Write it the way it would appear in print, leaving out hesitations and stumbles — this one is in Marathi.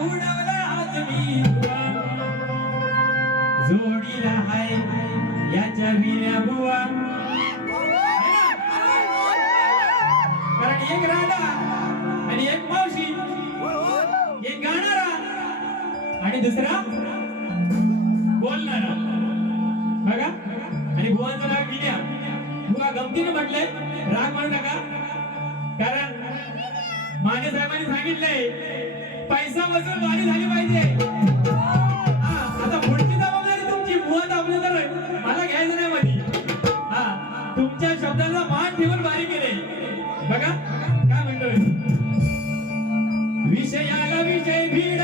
उडवला आज मी बुवा जोडीला हाय याच्या विण्या बुवा कारण एक राधा आणि एक मावशी एक गाणारा आणि दुसरा बोलणारा बघा आणि बुवांचं नाव विण्या बुवा गमतीने म्हटलंय राग म्हणू नका कारण माने साहेबांनी सांगितलंय पैसा वसूल वारी झाली पाहिजे आता पुढची जबाबदारी तुमची बुवा दाबले तर मला घ्यायचं नाही मध्ये तुमच्या शब्दाचा मान ठेवून वारी केले बघा काय म्हणतोय विषयाला विषय भीड